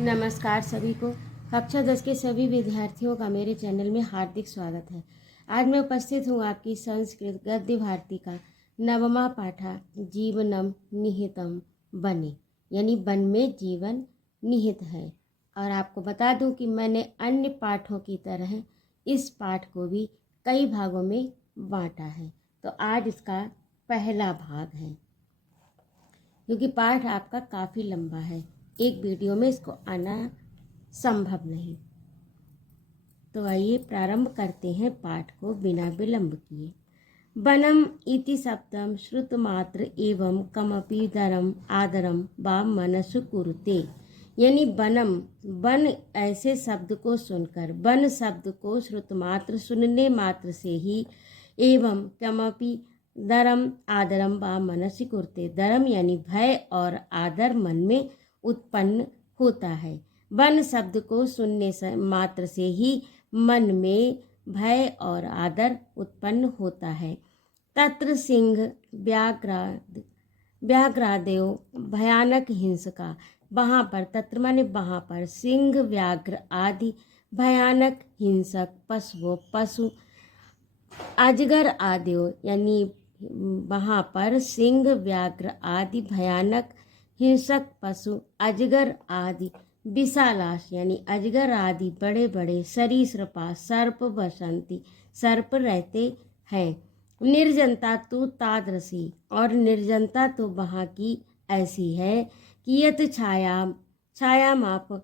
नमस्कार सभी को। कक्षा 10 के सभी विद्यार्थियों का मेरे चैनल में हार्दिक स्वागत है। आज मैं उपस्थित हूँ आपकी संस्कृत गद्य भारती का नवमा पाठा जीवनम निहितम बने, यानी वन में जीवन निहित है। और आपको बता दूं कि मैंने अन्य पाठों की तरह इस पाठ को भी कई भागों में बांटा है। तो आज इसका पहला भाग है, क्योंकि पाठ आपका काफ़ी लंबा है, एक वीडियो में इसको आना संभव नहीं। तो आइए प्रारंभ करते हैं पाठ को बिना विलंब किए। वनम इति शब्दम श्रुतमात्र एवं कमपि दरम आदरम वा मनसु कुरुते, यानी वनम, वन ऐसे शब्द को सुनकर, वन शब्द को श्रुतमात्र सुनने मात्र से ही, एवं कमपि दरम आदरम वा मनसि कुरुते, दरम यानी भय और आदर मन में उत्पन्न होता है। वन शब्द को सुनने से मात्र से ही मन में भय और आदर उत्पन्न होता है। तत्र सिंह व्याघ्रादेव भयानक हिंसका, वहाँ पर, तत्र माने वहाँ पर, सिंह व्याघ्र आदि भयानक हिंसक पशु अजगर आदि, यानी वहाँ पर सिंह व्याघ्र आदि भयानक हिंसक पशु अजगर आदि, विशालाश यानी अजगर आदि बड़े बड़े सरीसृपा सर्प बसंती, सर्प रहते हैं। निर्जनता तो तादृशी, और निर्जनता तो वहाँ की ऐसी है कि यत छाया माप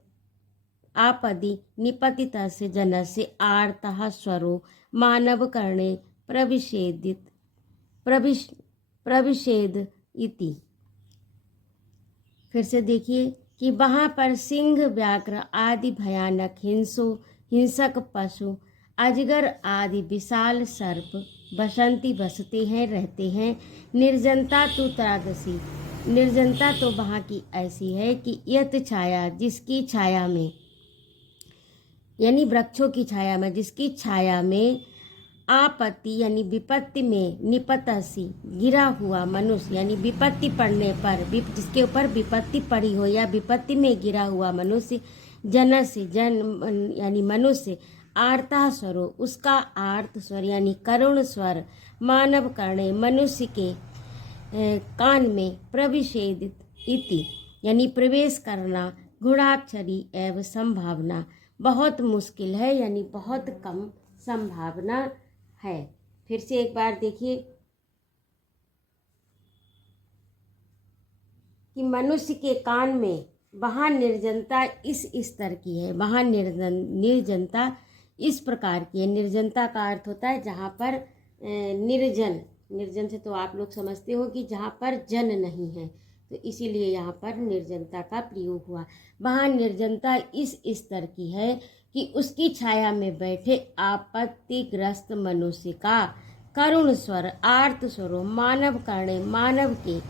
आपदि निपतित से जन से आर्तः स्वरो मानव कर्णे प्रविषेद इति। फिर से देखिए कि वहाँ पर सिंह व्याघ्र आदि भयानक हिंसक पशु अजगर आदि विशाल सर्प बसंती बसते हैं, रहते हैं। निर्जनता तो त्रादसी, निर्जनता तो वहाँ की ऐसी है कि यत छाया, जिसकी छाया में, यानी वृक्षों की छाया में, जिसकी छाया में, आपत्ति यानी विपत्ति में, निपतसी गिरा हुआ मनुष्य, यानी विपत्ति पड़ने पर, जिसके ऊपर विपत्ति पड़ी हो या विपत्ति में गिरा हुआ मनुष्य, जन यानी मनुष्य, आर्ता स्वरो, उसका आर्त स्वर यानी करुण स्वर, मानव कर्णे मनुष्य के कान में, प्रविषेदित इति यानी प्रवेश करना, गुणाक्षरी एवं संभावना, बहुत मुश्किल है, यानी बहुत कम संभावना है। फिर से एक बार देखिए कि मनुष्य के कान में, वहाँ निर्जनता इस स्तर की है, वहाँ निर्जनता इस प्रकार की है। निर्जनता का अर्थ होता है जहाँ पर निर्जन से तो आप लोग समझते हो कि जहाँ पर जन नहीं है, तो इसीलिए यहाँ पर निर्जनता का प्रयोग हुआ। वहाँ निर्जनता इस स्तर की है कि उसकी छाया में बैठे आपत्तिग्रस्त मनुष्य का करुण स्वर, आर्त स्वरों, मानव कर्णे, मानव के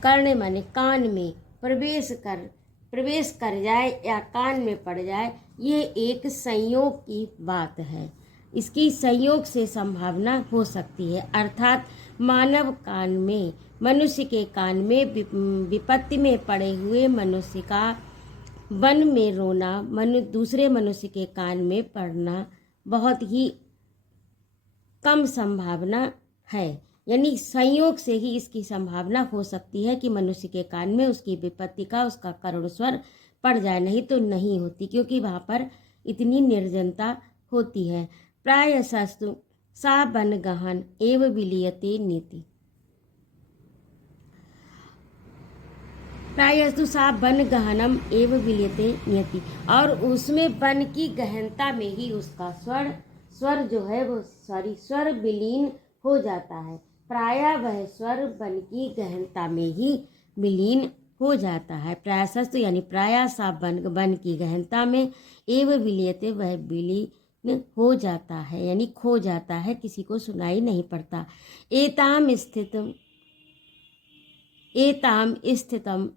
कर्णे माने कान में प्रवेश कर जाए या कान में पड़ जाए, ये एक संयोग की बात है। इसकी संयोग से संभावना हो सकती है, अर्थात मानव कान में, मनुष्य के कान में विपत्ति में पड़े हुए मनुष्य का वन में रोना, दूसरे मनुष्य के कान में पड़ना बहुत ही कम संभावना है। यानी संयोग से ही इसकी संभावना हो सकती है कि मनुष्य के कान में उसकी विपत्ति का, उसका करुण स्वर पड़ जाए, नहीं तो नहीं होती, क्योंकि वहाँ पर इतनी निर्जनता होती है। प्राय सस्तु सा वन गहन एव विलीयते नीति, प्रायस्तु सा वन गहनम एव विलीयते नियति, और उसमें वन की गहनता में ही उसका स्वर जो है वो स्वर विलीन हो जाता है। प्राय वह स्वर वन की गहनता में ही विलीन हो जाता है। प्रायस्तु यानी प्राय सा वन की गहनता में, एव विलीयते वह विलीन हो जाता है, यानी खो जाता है, किसी को सुनाई नहीं पड़ता। एताम स्थितम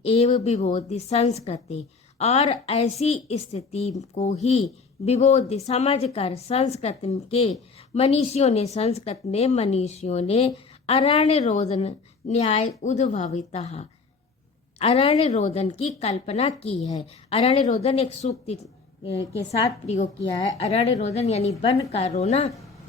एव विबोधि संस्कृति, और ऐसी स्थिति को ही विबोधि समझ कर संस्कृत के मनीषियों ने, संस्कृत में मनीषियों ने अरण्य रोदन न्याय उद्भविता, अरण्य रोदन की कल्पना की है। अरण्य रोदन एक सूक्ति के साथ प्रयोग किया है। अरण्य रोदन यानी वन का रोना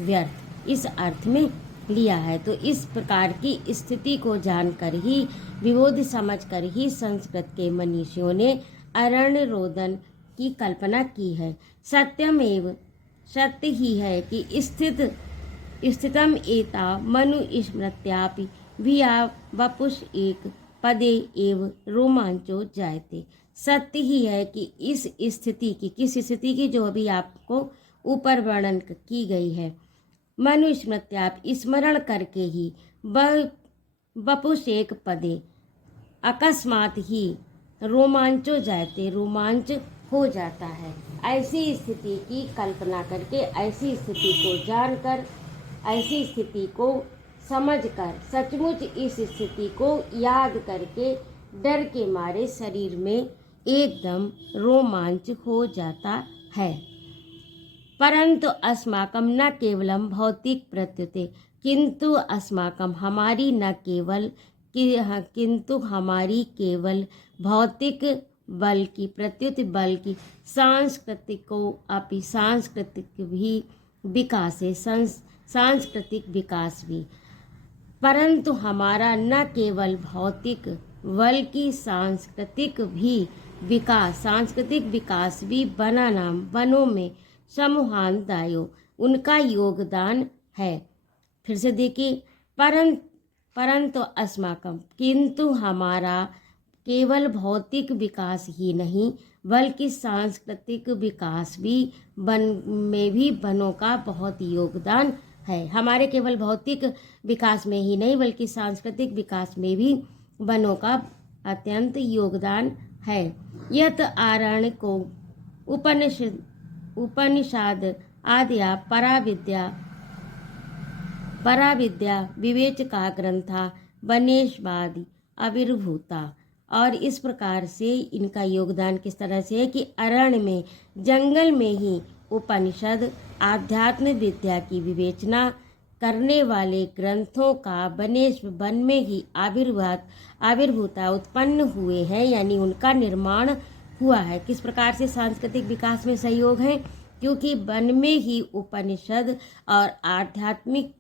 व्यर्थ, इस अर्थ में लिया है। तो इस प्रकार की स्थिति को जानकर ही, विबोध समझकर ही संस्कृत के मनीषियों ने अरण्य रोदन की कल्पना की है। सत्यमेव, सत्य ही है कि स्थितम एता मनु स्मृत्यापि भिया वपुष एक पदे एव रोमांचो जायते। सत्य ही है कि इस स्थिति की, किस स्थिति की, जो अभी आपको ऊपर वर्णन की गई है, मनुस्मृत्याप, स्मरण करके ही, वपुषेक पदे, अकस्मात ही, रोमांचो जाते, रोमांच हो जाता है। ऐसी स्थिति की कल्पना करके, ऐसी स्थिति को जानकर, ऐसी स्थिति को समझकर, सचमुच इस स्थिति को याद करके डर के मारे शरीर में एकदम रोमांच हो जाता है। परंतु अस्माकं न केवलम भौतिक प्रत्युते, किंतु अस्माकं, हमारी न केवल किंतु हमारी केवल भौतिक बल की, प्रत्युत बल की, सांस्कृतिको अपि, सांस्कृतिक भी विकास है, सांस्कृतिक विकास भी। परंतु हमारा न केवल भौतिक बल्कि सांस्कृतिक भी विकास, सांस्कृतिक विकास भी बनानाम, वनों में समूहान दायो, उनका योगदान है। फिर से देखिए, परंतु अस्माकम, किंतु हमारा केवल भौतिक विकास ही नहीं बल्कि सांस्कृतिक विकास भी, वन में भी वनों का बहुत योगदान है। हमारे केवल भौतिक विकास में ही नहीं बल्कि सांस्कृतिक विकास में भी वनों का अत्यंत योगदान है। यत आरण्य को उपनिषद आद्या पराविद्या विवेचका ग्रंथा वनेशवादी आविर्भूता। और इस प्रकार से इनका योगदान किस तरह से है कि अरण्य में, जंगल में ही उपनिषद, आध्यात्म विद्या की विवेचना करने वाले ग्रंथों का वन में ही आविर्भूता, उत्पन्न हुए हैं, यानी उनका निर्माण हुआ है। किस प्रकार से सांस्कृतिक विकास में सहयोग है, क्योंकि वन में ही उपनिषद और आध्यात्मिक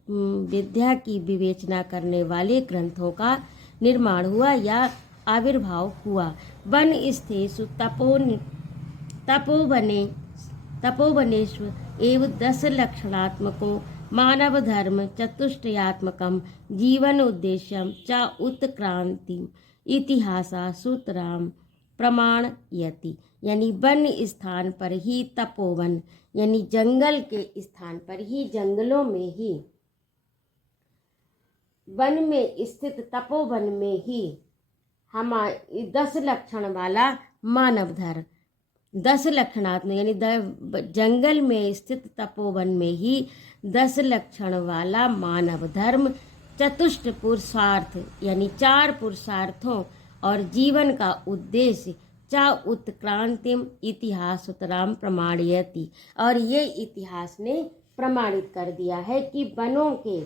विद्या की विवेचना करने वाले ग्रंथों का निर्माण हुआ या आविर्भाव हुआ। वन स्थेषु तपोवनेषु एव 10 लक्षणात्मको मानव धर्म चतुष्टयात्मकम जीवन उद्देश्यम च उत्क्रांति इतिहासा सूत्राम प्रमाणयति। यानी वन स्थान पर ही, तपोवन यानी जंगल के स्थान पर ही, जंगलों में ही, वन में स्थित तपोवन में ही हमारे 10 लक्षण वाला मानव धर्म, 10 लक्षणात्मक यानी जंगल में स्थित तपोवन में ही 10 लक्षण वाला मानव धर्म, चतुष्ट पुरुषार्थ यानी 4 पुरुषार्थों और जीवन का उद्देश्य, चा उत्क्रांतिम इतिहास उत्तराम प्रमाणयति। और ये इतिहास ने प्रमाणित कर दिया है कि वनों के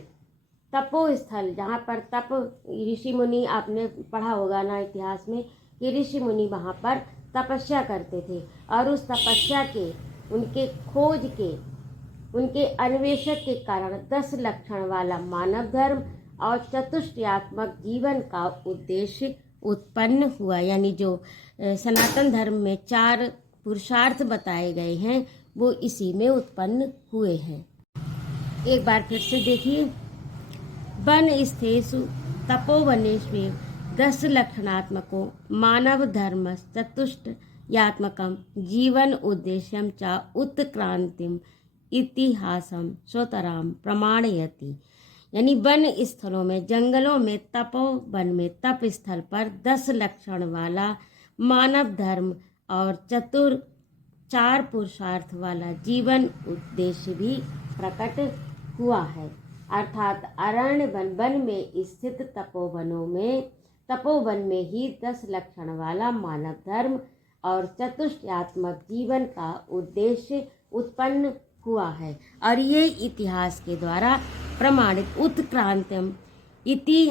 तपोस्थल, जहाँ पर तप, ऋषि मुनि, आपने पढ़ा होगा ना इतिहास में कि ऋषि मुनि वहाँ पर तपस्या करते थे, और उस तपस्या के, उनके खोज के, उनके अन्वेषक के कारण 10 लक्षण वाला मानव धर्म और चतुष्टयात्मक जीवन का उद्देश्य उत्पन्न हुआ। यानी जो सनातन धर्म में 4 पुरुषार्थ बताए गए हैं वो इसी में उत्पन्न हुए हैं। एक बार फिर से देखिए, वन स्थेषु तपोवनेषु 10 लक्षणात्मको मानव धर्म चतुष्टयात्मकम जीवन उद्देश्यम च उत्क्रांतिम इतिहासम स्वतराम प्रमाणयति। यानी वन स्थलों में, जंगलों में, तपोवन में, तप स्थल पर 10 लक्षण वाला मानव धर्म और 4 पुरुषार्थ वाला जीवन उद्देश्य भी प्रकट हुआ है। अर्थात अरण्य वन में स्थित तपोवन में ही 10 लक्षण वाला मानव धर्म और चतुष्टयात्मक जीवन का उद्देश्य उत्पन्न हुआ है। और ये इतिहास के द्वारा प्रमाणित उत्क्रांतम इति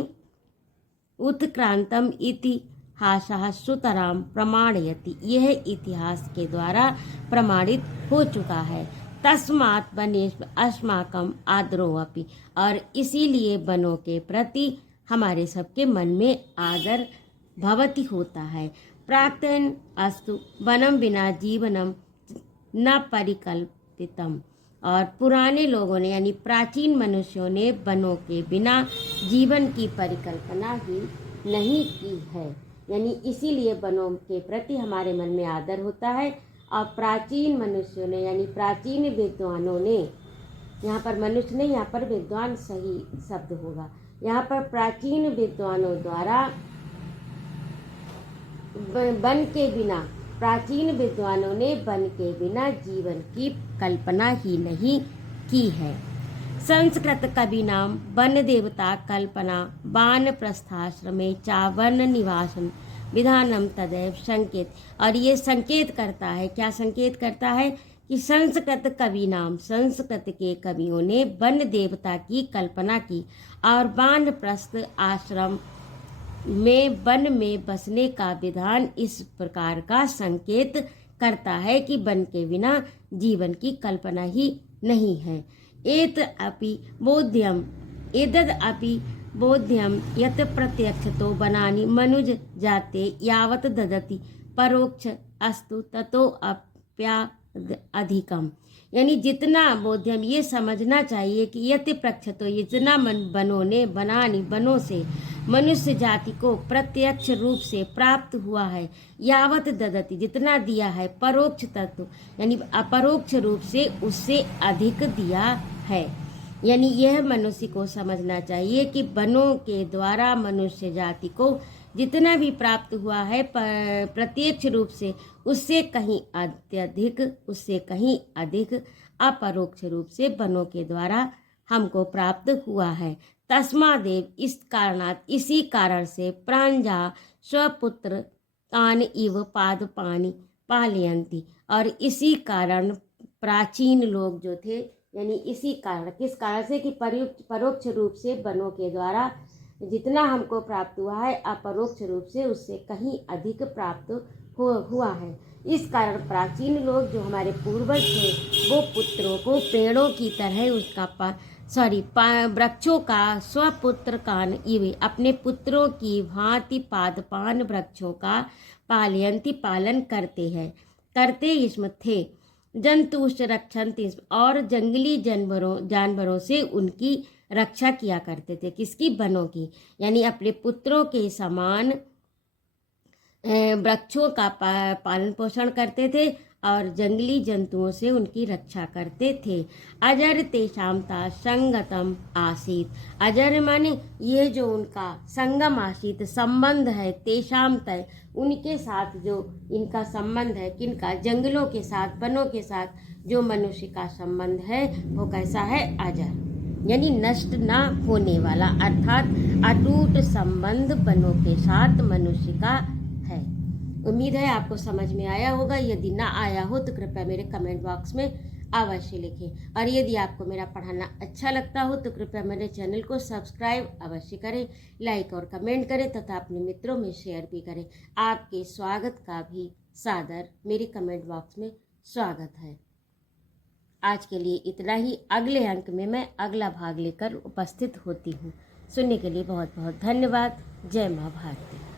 हासः सुतरां प्रमाणयति। यह इतिहास के द्वारा प्रमाणित हो चुका है। तस्मात् वनेषु अस्माकं आदरो अपि, और इसीलिए वनों के प्रति हमारे सबके मन में आदर भवति होता है। प्राक्तन अस्तु वनम बिना जीवनम न परिकल्पितम, और पुराने लोगों ने यानी प्राचीन मनुष्यों ने वनों के बिना जीवन की परिकल्पना ही नहीं की है। यानी इसीलिए वनों के प्रति हमारे मन में आदर होता है। और प्राचीन मनुष्यों ने यानी प्राचीन विद्वानों ने, यहाँ पर मनुष्य नहीं, यहाँ पर विद्वान सही शब्द होगा, यहाँ पर प्राचीन विद्वानों द्वारा वन के बिना, प्राचीन विद्वानों ने वन के बिना जीवन की कल्पना ही नहीं की है। संस्कृत कवि नाम वन देवता कल्पना बान प्रस्थाश्रमे चा वन निवासन विधानम तदैव संकेत। और ये संकेत करता है, क्या संकेत करता है कि संस्कृत कवि नाम, संस्कृत के कवियों ने वन देवता की कल्पना की और वानप्रस्थ आश्रम में वन में बसने का विधान इस प्रकार का संकेत करता है कि वन के बिना जीवन की कल्पना ही नहीं है। एत अपि बोध्यम, एतद् अपि बोध्यम यत प्रत्यक्षतो वनानि मनुज जाते यावत ददति परोक्ष अस्तु ततो अप्याद अधिकम। यानी जितना बोध्यम, ये समझना चाहिए कि यत प्रत्यक्षतो, इतना वनों ने वनानि वनों से मनुष्य जाति को प्रत्यक्ष रूप से प्राप्त हुआ है, यावत ददति जितना दिया है, परोक्ष तत्व यानी अपरोक्ष रूप से उससे अधिक दिया है। यानी यह मनुष्य को समझना चाहिए कि वनों के द्वारा मनुष्य जाति को जितना भी प्राप्त हुआ है प्रत्यक्ष रूप से, उससे कहीं अत्यधिक, उससे कहीं अधिक अपरोक्ष रूप से वनों के द्वारा हमको प्राप्त हुआ है। तस्मादेव, इस कारणात्, इसी कारण से प्रांजा स्वपुत्र तान इव पादपानि पालयन्ति। और इसी कारण प्राचीन लोग जो थे, यानी इसी कारण, किस कारण से कि परोक्ष रूप से वनों के द्वारा जितना हमको प्राप्त हुआ है, अपरोक्ष रूप से उससे कहीं अधिक प्राप्त हुआ है। इस कारण प्राचीन लोग जो हमारे पूर्वज थे, वो पुत्रों को पेड़ों की तरह उसका वृक्षों का स्वपुत्र कान इवे, अपने पुत्रों की भांति पादपान वृक्षों का पालयंती पालन करते इसमें थे। जंतुश्च रक्षन्ति, और जंगली जानवरों से उनकी रक्षा किया करते थे। किसकी? वनों की। यानी अपने पुत्रों के समान वृक्षों का पालन पोषण करते थे और जंगली जंतुओं से उनकी रक्षा करते थे। अजर तेषामता संगतम आसीत, अजर माने ये जो उनका संगम आसीत, संबंध है, तेषाम तय, उनके साथ जो इनका संबंध है, किनका? जंगलों के साथ, वनों के साथ जो मनुष्य का संबंध है वो कैसा है? अजर, यानी नष्ट ना होने वाला, अर्थात अटूट संबंध वनों के साथ मनुष्य का है। उम्मीद है आपको समझ में आया होगा। यदि ना आया हो तो कृपया मेरे कमेंट बॉक्स में अवश्य लिखें। और यदि आपको मेरा पढ़ाना अच्छा लगता हो तो कृपया मेरे चैनल को सब्सक्राइब अवश्य करें, लाइक और कमेंट करें तथा अपने मित्रों में शेयर भी करें। आपके स्वागत का भी सादर मेरे कमेंट बॉक्स में स्वागत है। आज के लिए इतना ही। अगले अंक में मैं अगला भाग लेकर उपस्थित होती हूँ। सुनने के लिए बहुत बहुत धन्यवाद। जय माँ भारती।